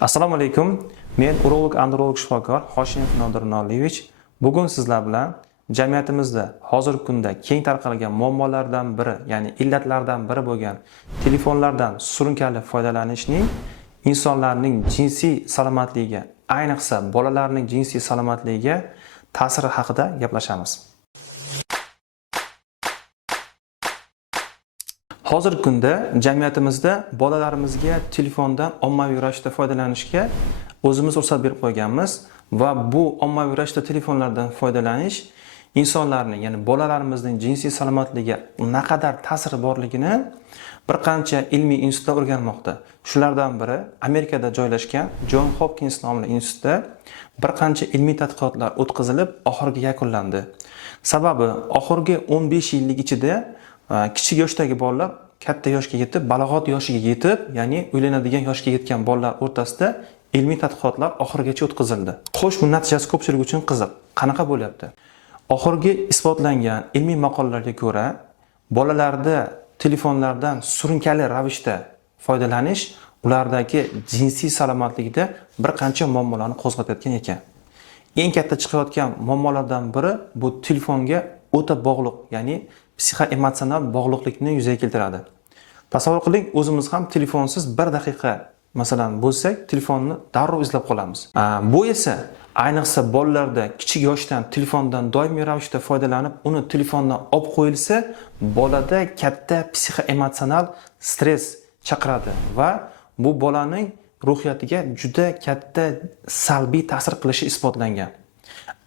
Assalomu alaykum. Men urolog androlog shifokor Hoshimov Nodir Noliyevich. Bugun sizlar bilan jamiyatimizda hozirgi kunda keng tarqalgan muammolardan biri, ya'ni illatlardan biri bo'lgan telefonlardan surunkali foydalanishning insonlarning jinsiy salomatligiga, ayniqsa bolalarning jinsiy salomatligiga ta'siri haqida gaplashamiz. Hozirgi kunda jamiyatimizda bolalarimizga telefondan ommaviy ravishda foydalanishga o'zimiz ruxsat berib qo'yganmiz va bu ommaviy ravishda telefonlardan foydalanish insonlarning, ya'ni bolalarimizning jinsiy salomatligiga naqadar ta'siri borligini bir qancha ilmiy institutlar o'rganmoqda. Shulardan biri Amerikada joylashgan John Hopkins nomli institutda bir qancha ilmiy tadqiqotlar o'tkazilib, oxirgi yakunlandi. Sababi oxirgi 15 yillik ichida kichik yoshdagi bolalar katta yoshga yetib, balog'at yoshiga yetib, ya'ni uylanadigan yoshga yetgan bolalar o'rtasida ilmiy tadqiqotlar oxirigacha o'tkazildi. Xo'sh, bu natijasi ko'pchilik uchun qiziq. Qanaqa bo'lyapti? Oxirgi isbotlangan ilmiy maqolalarga ko'ra, bolalarda telefonlardan surunkali ravishda foydalanish ulardagi jinsiy salomatligida bir qancha muammolarni qo'zg'atayotgan ekan. Eng katta chiqayotgan muammolardan biri bu telefonga o'ta bog'liq, ya'ni psixoemotsional bog'liqlikni yuzaga keltiradi. Tasavvur qiling, o'zimiz ham telefonsiz 1 daqiqa masalan bo'lsak, telefonni darrov izlab qolamiz. Bu esa ayniqsa bolalarda kichik yoshdan telefondan doimiy ravishda foydalanib, uni telefondan olib qo'yilsa, bolada katta psixoemotsional stress chaqiradi va bu bolaning ruhiyatiga juda katta salbiy ta'sir qilishi isbotlangan.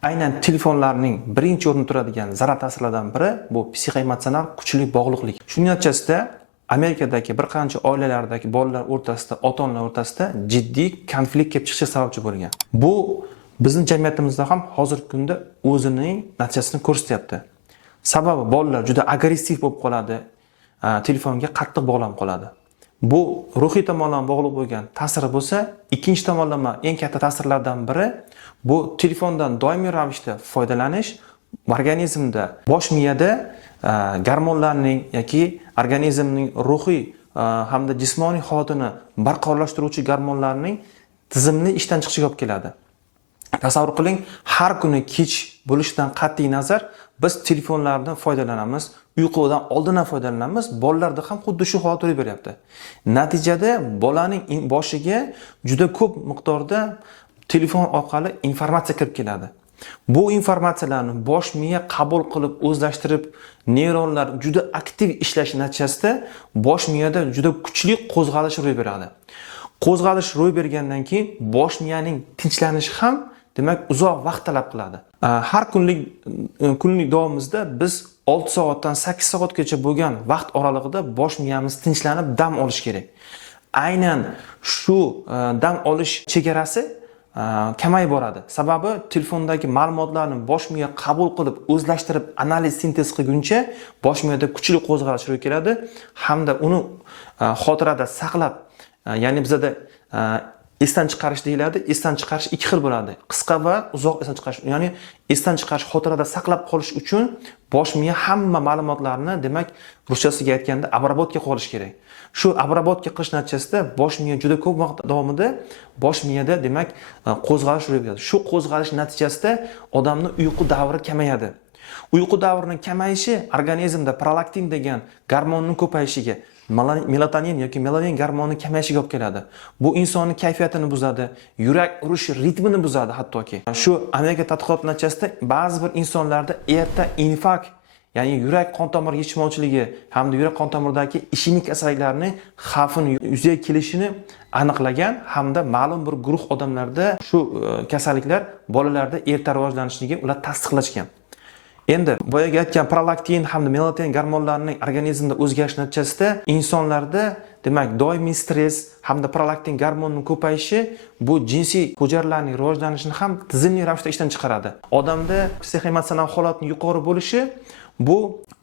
Aynan telefonlarning birinchi o'rinda turadigan zarar ta'sirlardan biri bu psixoemotsional kuchli bog'liqlik. Shuning natijasida Amerikadagi bir qancha oilalardagi bolalar o'rtasida, ota-onalar o'rtasida jiddiy konflikt kelib chiqishiga sababchi bo'lgan. Bu bizning jamiyatimizda ham hozirgi kunda o'zining natijasini ko'rsatyapti. Sababi bolalar juda agressiv bo'lib qoladi, telefonga qattiq bog'lanib qoladi. Bu ruhiy tomondan bog'liq bo'lgan ta'siri bo'lsa, ikkinchi tomonlama eng katta ta'sirlardan biri bu telefondan doimiy ravishda foydalanish organizmda, bosh miyada gormonlarning yoki organizmning ruhiy hamda jismoniy holatini barqarorlashtiruvchi gormonlarning tizimli ishdan chiqishiga olib keladi. Tasavvur qiling, har kuni kech bo'lishidan qat'iy nazar biz telefonlardan foydalanamiz, uyqudan oldin ham foydalanamiz, bolalarda ham xuddi shu holat ro'y beryapti. Natijada bolaning boshiga juda ko'p miqdorda telefon orqali informatsiya kirib keladi. Bu informatsiyalarni bosh miya qabul qilib, o'zlashtirib, neyronlar juda aktiv ishlash natijasida bosh miyada juda kuchli qo'zg'alish ro'y beradi. Qo'zg'alish ro'y bergandan keyin bosh miyaning tinchlanishi ham demak uzoq vaqt talab qiladi. Har kunlik davomimizda biz 6 soatdan 8 soatgacha bo'lgan vaqt oralig'ida bosh miyamiz tinchlanib dam olish kerak. Aynan shu dam olish chegarasi kamayib boradi. Sababi telefondagi ma'lumotlarni bosh miya qabul qilib, o'zlashtirib, analiz, sintez qilguncha bosh miyada kuchli qo'zg'alish ro'y keladi hamda uni xotirada saqlab, ya'ni bizada esdan chiqarish deyiladi. Esdan chiqarish ikki xil bo'ladi. Qisqa va uzoq esdan chiqarish. Ya'ni esdan chiqarish xotirada saqlab qolish uchun bosh miya hamma ma'lumotlarni, demak, ruschasiga aytganda обработка qilish kerak. Shu обработка qilish natijasida bosh miya juda ko'p vaqt davomida bosh miyada demak qo'zg'alish ro'y beradi. Shu qo'zg'alish natijasida odamning uyqu davri kamayadi. Uyqu davrining kamayishi organizmda prolaktin degan gormonning ko'payishiga, melatonin yoki melanin gormoni kamayishiga olib keladi. Bu insonning kayfiyatini buzadi, yurak urish ritmini buzadi hattoki. Shu Amerika tadqiqot natijasida ba'zi bir insonlarda erta infarkt, ya'ni yurak qon tomir yetishmovchiligi hamda yurak qon tomiridagi ishemik kasalliklarning xavfini yuzaga kelishini aniqlagan hamda ma'lum bir guruh odamlarda shu kasalliklar bolalarda erta rivojlanishiga ular tasdiqlashgan. Endi boyaga aytgan prolaktin hamda melatonin gormonlarining organizmda o'zgarish natijasida insonlarda demak doimiy stress hamda prolaktin gormonining ko'payishi bu jinsiy hujayralarning rivojlanishini ham tizimli ravishda ishdan chiqaradi. Odamda psixoemotsional holatning yuqori bo'lishi bu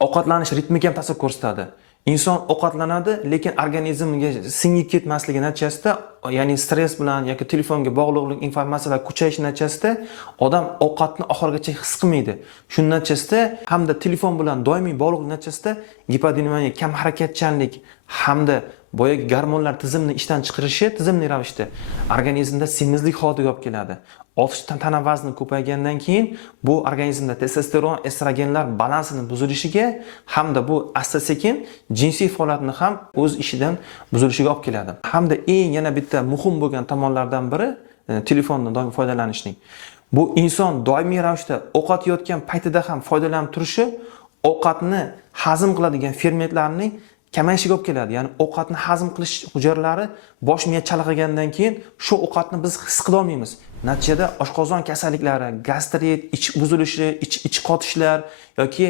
ovqatlanish ritmiga ham ta'sir ko'rsatadi. Inson ovqatlanadi, lekin organizmga singib ketmasligi natijasida, ya'ni stress bilan yoki telefonga bog'liqlik informatsiyalar kuchayishi natijasida odam ovqatni oxirigacha his qilmaydi. Shuning natijasida hamda telefon bilan doimiy bog'liqlik natijasida gipodinamiya, kam harakatchanlik hamda boyagi gormonlar tizimni ishdan chiqarishi tizimli ravishda organizmda semizlik holatiga olib keladi. Ortiqcha tana vazni ko'paygandan keyin bu organizmda testosteron, estrogenlar balansini buzilishiga hamda bu asta-sekin jinsiy faoliyatni ham o'z ishidan buzilishiga olib keladi. Hamda eng yana bitta muhim bo'lgan tomonlardan biri telefondan doim foydalanishning. Bu inson doimiy ravishda ovqat yeyotgan paytida ham foydalanib turishi ovqatni hazm qiladigan fermentlarning kamayishiga olib keladi. Ya'ni ovqatni hazm qilish hujayralari bosh miya chalg'igandan keyin shu ovqatni biz his qila olmaymiz. Natijada oshqozon kasalliklari, gastrit, ich buzilishi, ich qotishlar yoki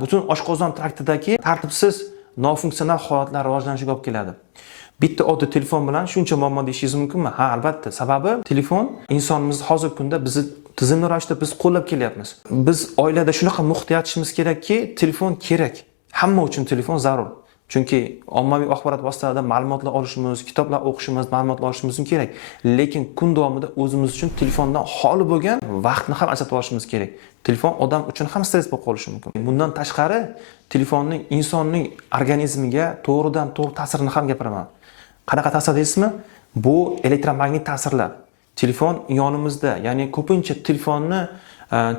butun oshqozon traktidagi tartibsiz nofunksional holatlar rivojlanishiga olib keladi. Bitta oddiy telefon bilan shuncha muammo deyishingiz mumkinmi? Ha, albatta. Sababi telefon insonimiz hozirgi kunda bizni tizimli ravishda biz qo'llab kelyapmiz. Biz oilada shunaqa muhit yaratishimiz kerakki, telefon kerak. Hamma uchun telefon zarur. Chunki ommaviy axborot vositalarida ma'lumotlar olishimiz, kitoblar o'qishimiz, ma'lumotlar olishimiz kerak. Lekin kun davomida o'zimiz uchun telefondan xoli bo'lgan vaqtni ham ajratib olishimiz kerak. Telefon odam uchun ham stress bo'lib qolishi mumkin. Bundan tashqari, telefonning insonning organizmiga to'g'ridan-to'g'ri ta'sirini ham gapiraman. Qanaqa ta'sir deysizmi? Bu elektromagnit ta'sirlar. Telefon yonimizda, ya'ni ko'pincha telefonni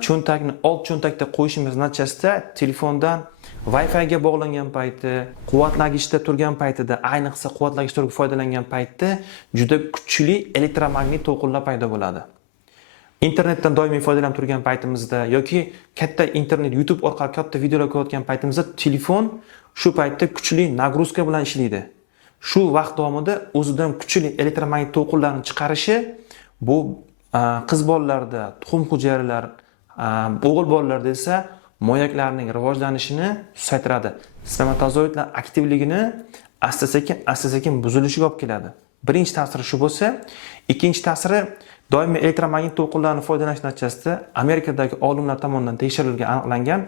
cho'ntakni old cho'ntakda qo'yishimiz natijasida telefondan Wi-Fi ga bog'langan payti, quvvatlagichda turgan paytida, ayniqsa quvvatlagichda foydalangan paytda juda kuchli elektromagnit to'lqinlar paydo bo'ladi. Internetdan doimiy foydalanib turgan paytimizda yoki katta internet, YouTube orqali katta videolar ko'rayotgan paytimizda telefon shu paytda kuchli nagruzka bilan ishlaydi. Shu vaqt davomida o'zidan kuchli elektromagnit to'lqinlarni chiqarishi bu qiz bolalarda tuxum hujayralar, o'g'il bolalarda esa moyaklarning rivojlanishini susaytiradi. Spermatozoidlar aktivligini asta-sekin buzilishiga olib keladi. Birinchi ta'siri shu bo'lsa, ikkinchi ta'siri doimiy elektromagnit to'lqinlarni foydalanish natijasida Amerikadagi olimlar tomonidan tekshirilgan aniqlangan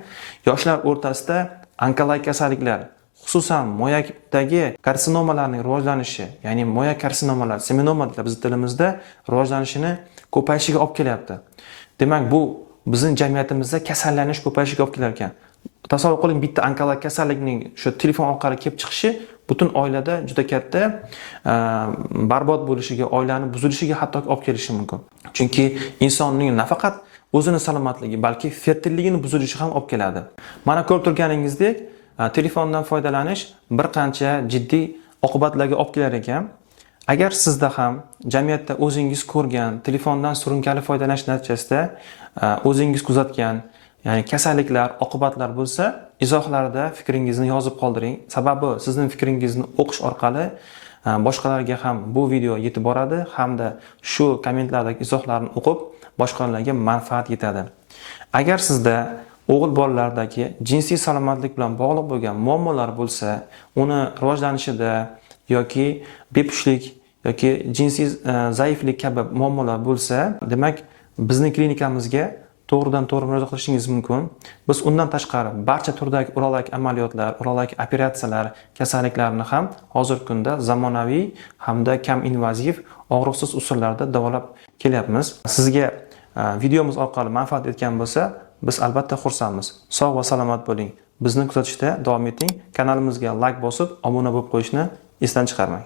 yoshlar o'rtasida onkologik kasalliklar, xususan moyakdagi karsinomalarning rivojlanishi, ya'ni moyak karsinomalar, seminoma deb biz tilimizda rivojlanishini ko'payishiga olib kelyapti. Demak, bu bizning jamiyatimizda kasallanish ko'payishiga olib kelar ekan. Tasavvur qiling, bitta onkologik kasallikning shu telefon orqali kelib chiqishi butun oilada juda katta barbod bo'lishiga, oilaning buzilishiga hatto olib kelishi mumkin. Chunki insonning nafaqat o'zini salomatligi, balki fertilligini buzilishi ham olib keladi. Mana ko'rib turganingizdek, telefondan foydalanish bir qancha jiddiy oqibatlarga olib kelar ekan. Agar sizda ham jamiyatda o'zingiz ko'rgan telefondan surunkali foydalanish natijasida o'zingiz kuzatgan, ya'ni kasalliklar, oqibatlar bo'lsa, izohlarda fikringizni yozib qoldiring. Sababi sizning fikringizni o'qish orqali boshqalarga ham bu video yetib boradi hamda shu kommentlardagi izohlarni o'qib boshqalarga manfaat yetadi. Agar sizda o'g'il bolalardagi jinsiy salomatlik bilan bog'liq bo'lgan muammolar bo'lsa, uni rivojlanishida yoki bepushtlik yoki jinsiy zaiflik kabi muammolar bo'lsa, demak bizning klinikamizga to'g'ridan-to'g'ri murojaat qilishingiz mumkin. Biz undan tashqari barcha turdagi urologik amaliyotlar, urologik operatsiyalar, kasalliklarni ham hozirgi kunda zamonaviy hamda kam invaziv, og'riqsiz usullarda davolab kelyapmiz. Sizga videomiz orqali manfaat etgan bo'lsa, biz albatta xursandmiz. Sog' va salomat bo'ling. Bizni kuzatishda davom eting. Kanalimizga like bosib, obuna bo'lib qo'yishni esdan chiqarmang.